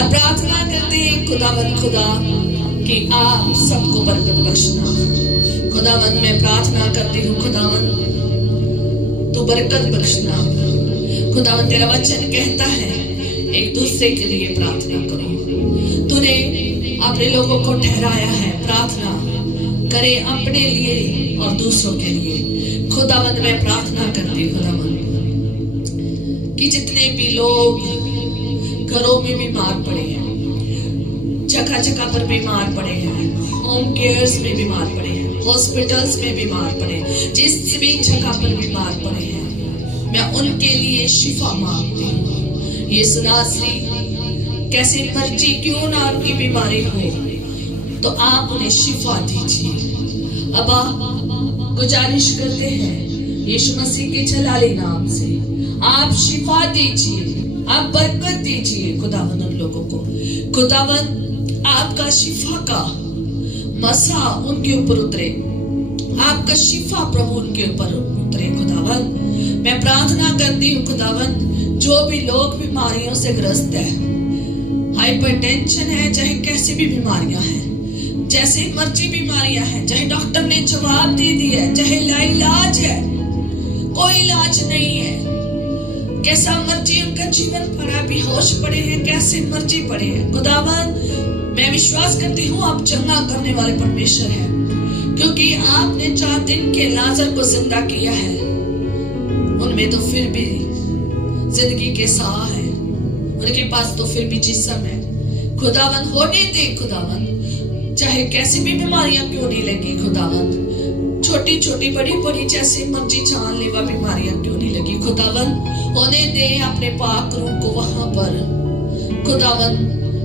और प्रार्थना करते हैं खुदावन खुदा कि आप सबको बरकत बख्शना। खुदावन मैं प्रार्थना करती हूँ खुदावन तू बरकत बख्शना। खुदावन तेरा वचन कहता है एक दूसरे के लिए प्रार्थना करो। तूने अपने लोगों को ठहराया है प्रार्थना करे अपने लिए और दूसरों के लिए। खुदावन मैं प्रार्थना करती हूँ खुदावन कि जितने भी लोग घरों में बीमार पड़े हैं, जगह जगह पर बीमार पड़े हैं, होम केयर्स में बीमार पड़े हैं, हॉस्पिटल्स में बीमार पड़े, जिस भी जगह पर बीमार पड़े हैं, मैं उनके लिए शिफा मांगती हूँ। यीशु नासरी कैसे मर्जी क्यों ना उनकी बीमारी हो तो आप उन्हें शिफा दीजिए। अब्बा गुजारिश करते हैं यीशु मसीह के जलाली नाम से आप शिफा दीजिए, आप बरकत दीजिए खुदावन उन लोगों को। खुदावन आपका शिफा का मसा उनके ऊपर उतरे, आपका शिफा प्रभु उनके ऊपर उतरे। खुदावन मैं प्रार्थना करती हूँ खुदावन जो भी लोग बीमारियों से ग्रस्त है, हाइपरटेंशन है, चाहे कैसी भी बीमारियां हैं, जैसे मर्जी बीमारियां हैं, चाहे डॉक्टर ने जवाब दे दिया है, चाहे लाइलाज है, कोई इलाज नहीं है, कैसा मर्जी उनका जीवन पड़ा, बेहोश पड़े हैं, कैसे मर्जी पड़े हैं। खुदावन मैं विश्वास करती हूँ आप चंगा करने वाले परमेश्वर हैं, क्योंकि आपने 4 दिन के लाजर को जिंदा किया है, उनमें तो फिर भी जिंदगी के साह है, उनके पास तो फिर भी जिस्म है। खुदावन होने दे खुदावन, चाहे कैसी भी बीमारियां क्यों नहीं लगी खुदावन, छोटी छोटी बड़ी बड़ी जैसे मर्जी जानलेवा बीमारियां क्यों नहीं लगी खुदावन, होने दे अपने पाक रूह को वहां पर खुदावन,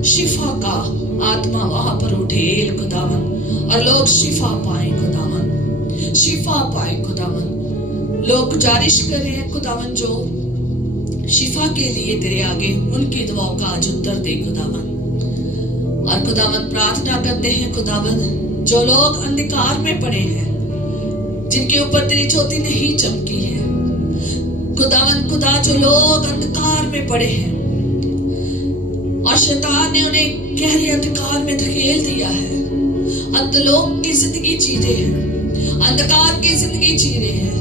शिफा का आत्मा वहां पर उठेल खुदावन, और लोग शिफा पाए खुदावन, शिफा पाए खुदावन। लोग गुजारिश कर रहे हैं खुदावन जो शिफा के लिए तेरे आगे उनकी दुआओं का आज उत्तर दे खुदावन। और खुदावन प्रार्थना करते हैं खुदावन जो लोग अंधकार में पड़े हैं, जिनके ऊपर तेरी ज्योति नहीं चमकी है खुदावन, खुदा जो लोग अंधकार में पड़े हैं और शैतान ने उन्हें गहरे अंधकार में धकेल दिया है, अंधलोक की जिंदगी जी रहे हैं, अंधकार की जिंदगी जी रहे हैं,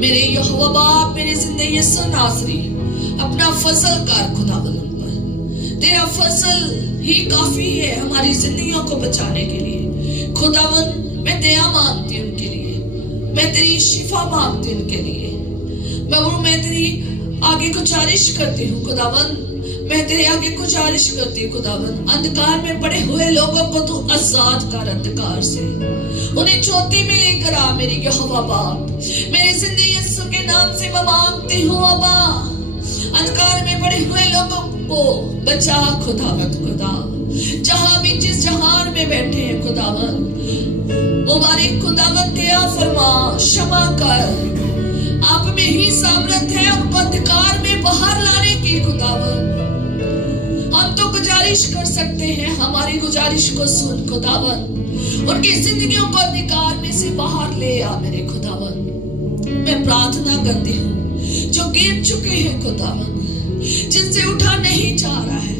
मेरे यहोवा बाप मेरे जिंदगी यीशु नासरी अपना फजल कर खुदावन उन पर, तेरा फजल ही काफी है हमारी जिंदगियों को बचाने के लिए। खुदावन मैं दया मांगती हूँ उनके लिए, मैं तेरी शिफा मांगती हूँ उनके लिए, मैं तेरी आगे गुजारिश करती हूँ खुदावन, मैं तेरे आगे गुजारिश करती हूँ खुदावन, अंधकार में पड़े हुए लोगों को तू आजाद कर अंधकार से, उन्हें ज्योति में लेकर आ मेरे यहोवा बाप, मेरे जिंदगी यीशु के नाम से मैं मांगती हूँ अब्बा, अंधकार में पड़े हुए लोगों को बचा खुदावत खुदा, जहां भी जिस जहान में बैठे हैं खुदावन, हमारे खुदावन दया फरमा, क्षमा कर, आप में ही सामर्थ है उनको अंधकार में बाहर लाने की खुदावन। हम तो गुजारिश कर सकते हैं, हमारी गुजारिश को सुन खुदावन, उनकी जिंदगियों को अंधकार में से बाहर ले आ मेरे खुदावन। मैं प्रार्थना करती हूँ जो गिर चुके हैं खुदावन, जिनसे उठा नहीं जा रहा है,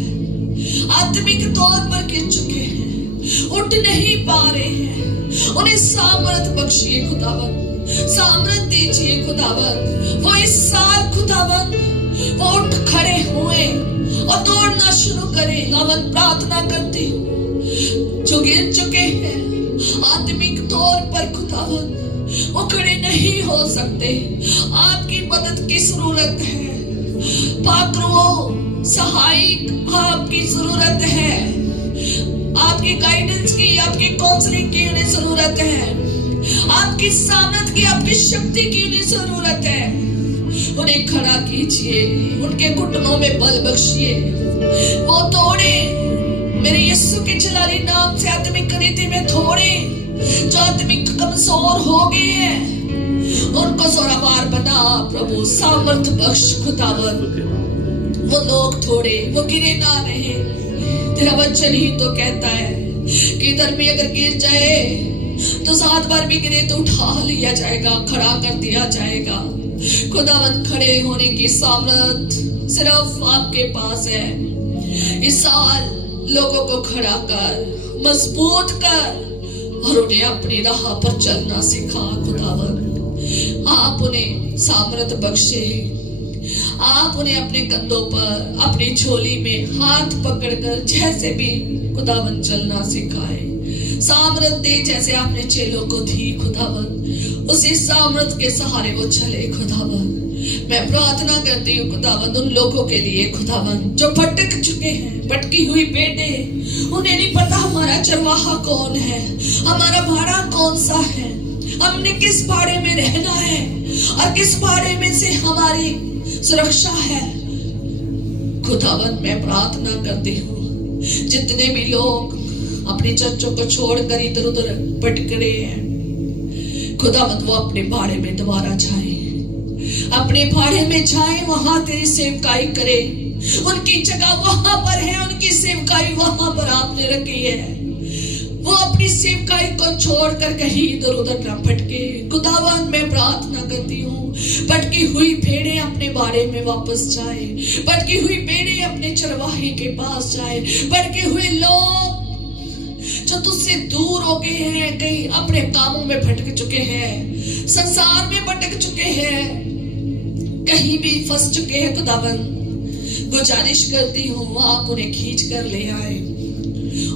आत्मिक तौर पर गिर चुके हैं, उठ नहीं पा रहे हैं, उन्हें सामर्थ बख्शिए खुदावन, सामर्थ दीजिए खुदावन। वो इस साल खुदावन वो उठ खड़े हुए और दौड़ना शुरू करें खुदावन, प्रार्थना करती हूँ जो गिर चुके हैं आत्मिक तौर पर खुदावन, वो खड़े नहीं हो सकते, आपकी मदद की जरूरत है, पाकरो सहायक आपकी जरूरत है, आपकी गाइडेंस की, आपकी काउंसलिंग की उन्हें जरूरत है, आपकी सामर्थ की, आपकी शक्ति की उन्हें जरूरत है। उन्हें खड़ा कीजिए, उनके घुटनों में बल बख्शिए, वो तोड़े मेरे यीशु के जलाली नाम से आत्मिक रीति में थोड़े जो आत्मिक कमजोर हो गए हैं, उनको जोरावर बना प्रभु, सामर्थ बख्श खुदावन, वो लोग थोड़े, वो गिरे ना रहे। तेरा वचन ही तो कहता है कि इधर में अगर गिर जाए तो 7 बार भी गिरे तो उठा लिया जाएगा, खड़ा कर दिया जाएगा। खुदावन खड़े होने की सामर्थ सिर्फ आपके पास है, इस साल लोगों को खड़ा कर, मजबूत कर और उन्हें अपनी राह पर चलना सिखा खुदावन। आप उन्हें सामर्थ बख्शे, आप उन्हें अपने कंधों पर, अपनी झोली में हाथ पकड़कर जैसे भी खुदावन चलना सिखाए। सामर्थ दे जैसे आपने चेलों को दी खुदावन, उसी सामर्थ के सहारे वो चले खुदावन। मैं प्रार्थना करती हूँ खुदावन उन लोगों के लिए खुदावन जो भटक चुके हैं, भटकी हुई बेटे, उन्हें नहीं पता हमारा चरवाहा कौन है, हमारा भाड़ा कौन सा है, हमने किस भाड़े में रहना है और किस भाड़े में से हमारी सुरक्षा है। खुदावन मैं प्रार्थना करती हूँ जितने भी लोग अपने चर्चों को छोड़कर इधर उधर भटक रहे हैं, खुदावन वो अपने भाड़े में दोबारा जाए, अपने भाड़े में जाए, वहां तेरी सेवकाई करे। उनकी जगह वहां पर है, उनकी सेवकाई वहां पर आपने रखी है। वो अपनी सेवकाई को छोड़कर कहीं इधर उधर न भटके। खुदावन मैं प्रार्थना करती हूँ भटकी हुई भेड़ें अपने बाड़े में वापस जाए, भटकी हुई भेड़ें अपने चरवाहे के पास जाए। भटके हुए लोग जो तुझसे दूर हो गए हैं, कहीं अपने कामों में भटक चुके हैं, संसार में भटक चुके हैं, कहीं भी फंस चुके हैं, खुदावन गुजारिश करती हूँ आप उन्हें खींच कर ले आए,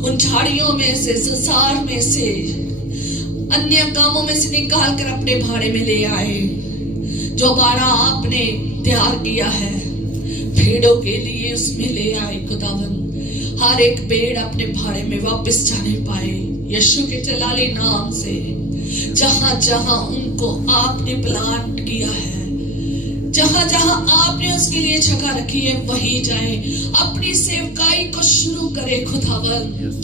उन झाड़ियों में से, संसार में से, अन्य कामों में से निकाल कर अपने भाड़े में ले आए। जो बाड़ा आपने तैयार किया है भेड़ों के लिए उसमें ले आए खुदावन। हर एक भेड़ अपने भाड़े में वापस जाने पाए यीशु के जलाली नाम से। जहां जहां उनको आपने प्लांट किया है, जहां जहां आपने उसके लिए जगह रखी है, वहीं जाए, अपनी सेवकाई को शुरू करे खुदावन।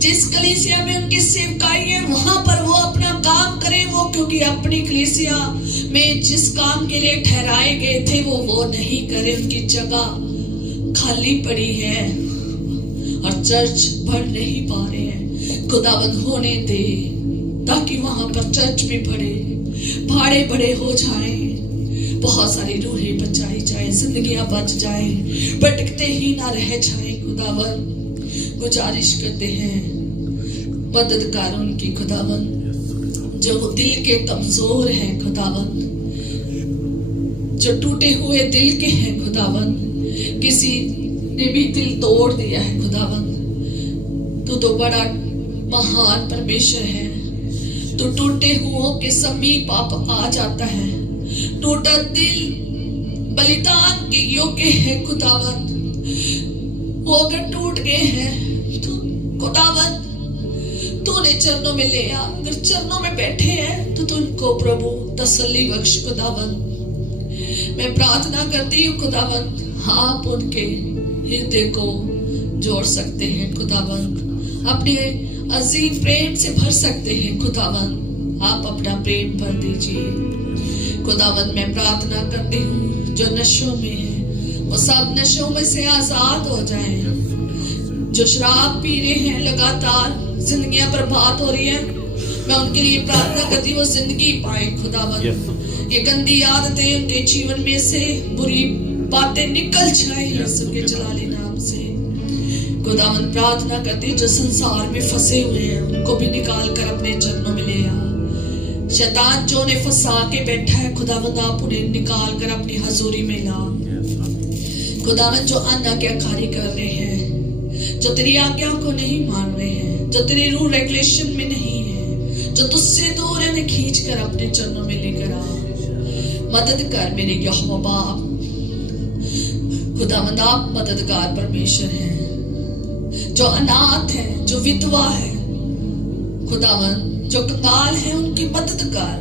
जिस कलीसिया में उनकी सेवकाई है वहां पर वो अपना काम करे, वो क्योंकि अपनी कलीसिया में जिस काम के लिए ठहराए गए थे वो नहीं करे, उनकी जगह खाली पड़ी है और चर्च बढ़ नहीं पा रहे हैं। खुदावन होने दे ताकि वहां पर चर्च भी बढ़े, भाड़े बड़े हो जाए, बहुत सारी रूहें बचाई जाए, जिंदगियां बच जाए, भटकते ही ना रह जाए। खुदावन गुजारिश करते हैं मददगार उनकी खुदावन जो दिल के कमजोर हैं खुदावन, जो टूटे हुए दिल के हैं खुदावन, किसी ने भी दिल तोड़ दिया है खुदावन। तू तो बड़ा महान परमेश्वर है, तू टूटे हुओं के समीप आप आ जाता है। टूटा दिल बलिदान के योग्य है खुदावन, वो अगर टूट गए हैं तो खुदावन तूने चरणों में ले आ, अगर चरणों में बैठे हैं तो तुमको प्रभु तसल्ली बख्श खुदावन। मैं प्रार्थना करती हूँ खुदावन आप उनके हृदय को जोड़ सकते हैं खुदावन, अपने अजीम प्रेम से भर सकते हैं खुदावन। आप अपना प्रेम भर दीजिए खुदावन। मैं प्रार्थना करती हूँ जो नशों में है वो सब नशों में से आजाद हो जाएं, जो शराब पी रहे हैं लगातार जिंदगियां बर्बाद हो रही है, मैं उनके लिए प्रार्थना करती हूँ वो जिंदगी पाए खुदावन। ये गंदी आदतें उनके जीवन में से, बुरी बातें निकल जाए यीशु के जलाली नाम से। खुदावन प्रार्थना करती हूँ जो संसार में फंसे हुए हैं उनको भी निकाल कर अपने चरणों में ले आ। शैतान जो उन्हें फंसा के बैठा है खुदावन आप उन्हें निकाल कर अपनी हजूरी में ला। खुदावन जो अनाज्ञाकारी कर रहे हैं, जो तेरी आज्ञा को नहीं मान रहे हैं, जो तेरी रूल रेगुलेशन में नहीं है, जो तुझसे दूर है, उन्हें खींच कर अपने चरणों में लेकर आ। मदद कर मेरे यहोवा बाप खुदावंद, आप मददगार परमेश्वर हैं। जो अनाथ है, जो विधवा है खुदावंद, जो कंगाल है उनकी मदद कर।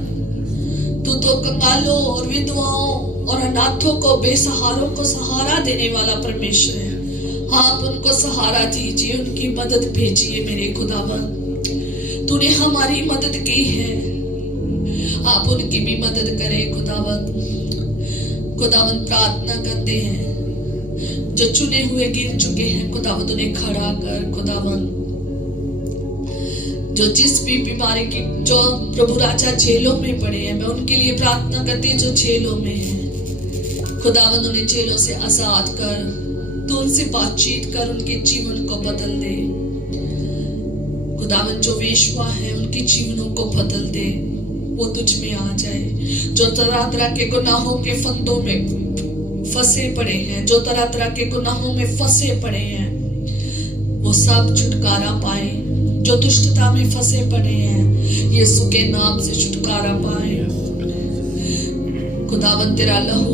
तू तो कंगालों और विधवाओं और अनाथों को, बेसहारों को सहारा देने वाला परमेश्वर है। आप उनको सहारा दीजिए, उनकी मदद भेजिए मेरे खुदावंद। तूने हमारी मदद की है, आप उनकी भी मदद करें खुदावंद। खुदावंद प्रार्थना करते हैं जो चुने हुए गिर चुके हैं खुदावंद उन्हें खड़ा कर खुदावंद। जो जिस भी बीमारी की, जो प्रभु राजा जेलों में पड़े हैं, मैं उनके लिए प्रार्थना करती हूँ जो जेलों में है खुदावंद उन्हें जेलों से आजाद कर, तू उनसे बातचीत कर, उनके जीवन को बदल दे खुदावन। जो वेश्या है उनके जीवनों को बदल दे, वो तुझ में आ जाए। जो तरह तरह के गुनाहों के फंदों में फंसे पड़े हैं, जो तरह तरह के गुनाहों में फंसे पड़े हैं, वो सब छुटकारा पाए। जो दुष्टता में फंसे पड़े हैं, यीशु के नाम से छुटकारा पाए। खुदावन तेरा लहू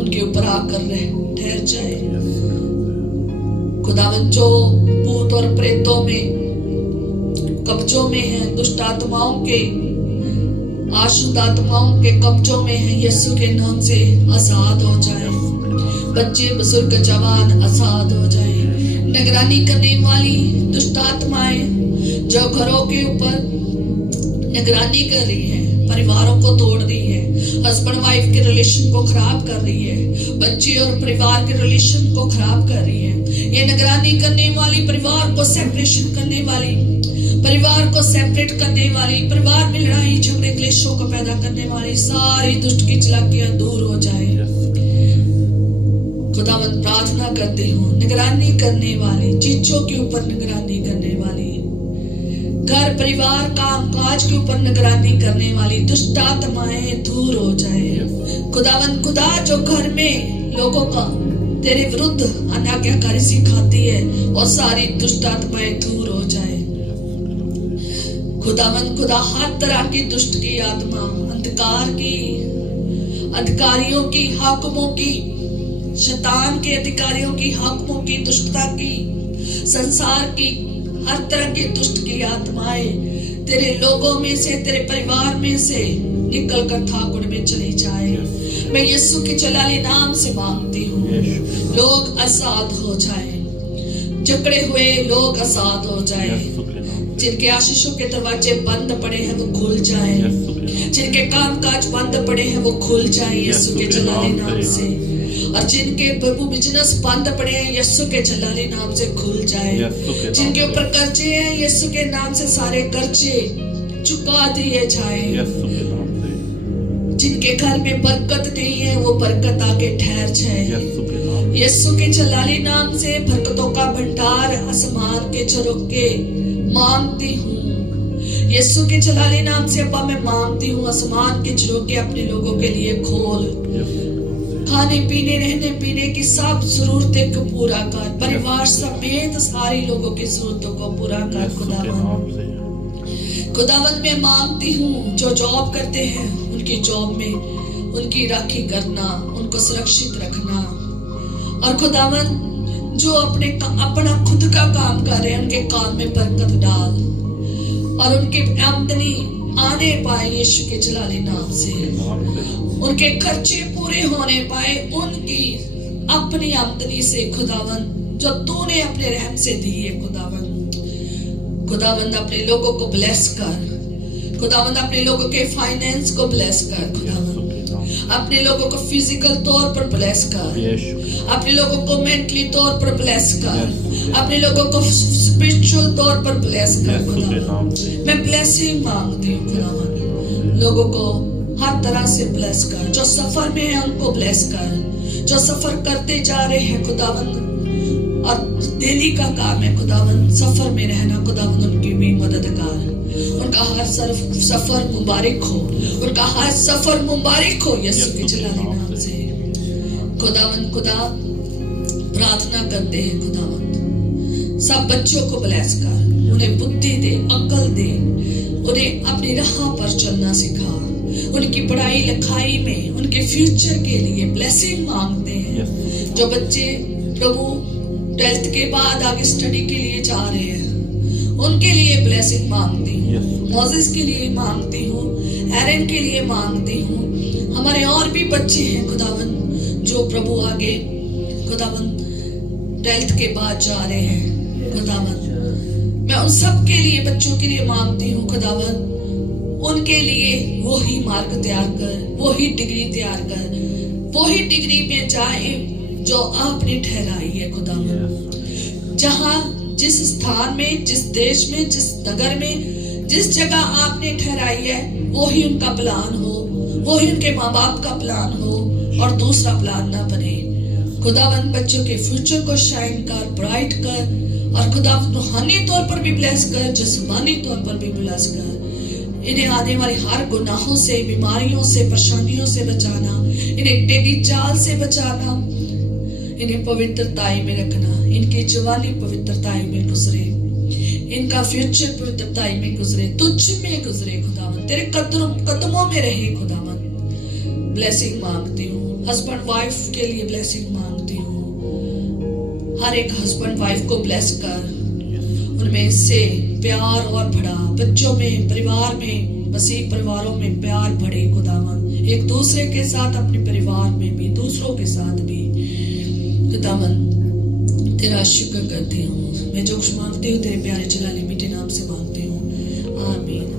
उनके ऊपर आकर ठहर जाए। खुदावन जो भूत और प्रेतों में कब्जों में है, दुष्ट आत्माओं के आशुद्ध आत्माओं के कब्जों में है, यीशु के नाम से आजाद हो जाए। बच्चे बुजुर्ग जवान आजाद हो जाए। निगरानी करने वाली दुष्ट आत्माएं जो घरों के ऊपर निगरानी कर रही है, परिवारों को तोड़ रही है, हस्बैंड वाइफ के रिलेशन को खराब कर रही है, बच्चे और परिवार के रिलेशन को खराब कर रही है, ये निगरानी करने वाली, परिवार को सेपरेशन करने वाली, परिवार को सेपरेट करने वाली, परिवार में लड़ाई झगड़े क्लेशों को पैदा करने वाली सारी दुष्ट की चालाकियां दूर हो जाए। खुदावंद प्रार्थना करती हूँ, निगरानी करने वाली चीजों के ऊपर निगरानी करने वाली, घर परिवार काम काज के ऊपर निगरानी करने वाली दुष्ट आत्माएं दूर हो जाए। खुदावंद खुदा जो घर में लोगों का तेरे विरुद्ध अनाज्ञाकारी सिखाती है, और सारी दुष्ट आत्माएं दूर हो जाए। खुदावंद खुदा हर तरह की दुष्ट की आत्मा, अंधकार की, अधिकारियों की, हाकिमों की, शैतान के अधिकारियों की, हाकिमों की, दुष्टता की, संसार की, हर तरह की दुष्ट की आत्माएं तेरे लोगों में से, तेरे परिवार में से निकल कर ठाकुर में चली जाए। मैं यीशु के जलाली नाम से मांगती हूँ, लोग आजाद हो जाए, जकड़े हुए लोग आजाद हो जाए, जिनके आशीषों के दरवाजे बंद पड़े हैं वो खुल जाए, जिनके काम काज बंद पड़े हैं वो खुल जाए यीशु के जलाली नाम से, और जिनके प्रभु बिजनेस बंद पड़े हैं यीशु के जलाली नाम से खुल जाए, जिनके ऊपर कर्जे हैं यीशु के नाम से सारे कर्जे चुका दिए जाए, जिनके घर में बरकत नहीं है वो बरकत आके ठहर जाए यीशु के जलाली नाम से। बरकतों का भंडार आसमान के झरोके मांगती हूँ यीशु के जलाली नाम से। अब्बा मैं मांगती हूँ आसमान के झरोके अपने लोगों के लिए खोल, खाने पीने रहने पीने की सब जरूरतें को पूरा कर, परिवार समेत सारी लोगों की जरूरतों को पूरा कर। खुदावंद मैं मांगती हूँ जो जॉब करते हैं उनकी जॉब में उनकी राखी करना, उनको सुरक्षित रखना, और खुदावंद जो अपना खुद का काम कर रहे हैं उनके काम में बरकत डाल, और उनकी आमदनी आने पाए यीशु के जलाली नाम से, उनके खर्चे पूरे होने पाए उनकी अपनी आमदनी से खुदावंद जो तूने अपने रहम से दी है। खुदावंद अपने लोगों को ब्लेस कर, खुदावंद अपने लोगों के फाइनेंस को ब्लेस कर, खुदावंद अपने लोगों को फिजिकल तौर पर ब्लेस कर, अपने लोगों को मेंटली तौर पर ब्लेस कर, अपने लोगों को स्पिरिचुअल तौर पर ब्लेस कर। खुदावंद मैं ब्लेसिंग मांगती हूँ, खुदावंद लोगों को हर तरह से ब्लेस कर, जो सफर में है उनको ब्लेस कर, जो सफर करते जा रहे हैं खुदावंद और डेली का काम है खुदावंद सफर में रहना, खुदावंद उनकी भी मदद कर, उनका हर सफर मुबारक हो, उनका हर सफर मुबारक हो यीशु के जलाली नाम से। खुदावंद खुदा प्रार्थना करते हैं खुदावंद सब बच्चों को ब्लेस कर, उन्हें बुद्धि दे, अक्ल दे, उन्हें अपनी राह पर चलना सिखा, उनकी पढ़ाई लिखाई में उनके फ्यूचर के लिए ब्लेसिंग मांगते हैं। जो बच्चे प्रभु 12th के बाद आगे स्टडी के लिए जा रहे हैं उनके लिए ब्लेसिंग मांगती हूँ, मोसेस के लिए मांगती हूँ, एरन के लिए मांगती हूँ, हमारे और भी बच्चे हैं खुदावंद जो प्रभु आगे खुदावंद 12th के बाद जा रहे हैं खुदावंद, मैं उन सब के लिए बच्चों के लिए मांगती हूँ खुदावंद उनके लिए वही मार्ग तैयार कर, वही डिग्री तैयार कर, वही डिग्री में जाए जो आपने ठहराई है खुदावंद। जहां जिस स्थान में, जिस देश में, जिस नगर में, जिस जगह आपने ठहराई है वही उनका प्लान हो, वही उनके माँ बाप का प्लान हो और दूसरा प्लान ना बने। खुदावन बच्चों के फ्यूचर को शाइन कर, ब्राइट कर, और खुदावन रूहानी तौर पर भी ब्लेस कर, जिस्मानी तौर पर भी ब्लेस कर। इन्हें आने वाली हर गुनाहों से, बीमारियों से, परेशानियों से बचाना, इन्हें टेढ़ी चाल से बचाना, इन्हें पवित्रताई में रखना। इनकी जवानी पवित्रताई में गुजरे, इनका फ्यूचर पवित्रताई में गुजरे, तुझ में गुजरे खुदावन, तेरे कदमों में रहे खुदावन। ब्लेसिंग मांगती हूँ, हस्बैंड वाइफ के लिए ब्लेसिंग मांगती हूँ। हर एक हस्बैंड वाइफ को ब्लेस कर, उनमें से प्यार और बढ़ा, बच्चों में, परिवार में, मसीह परिवारों में प्यार बढ़े खुदावन, एक दूसरे के साथ, अपने परिवार में भी, दूसरों के साथ भी। खुदावन तेरा शुक्र करती हूँ, मैं जो कुछ मांगती हूँ तेरे प्यारे जलाली मीठे नाम से मांगती हूँ, आमीन।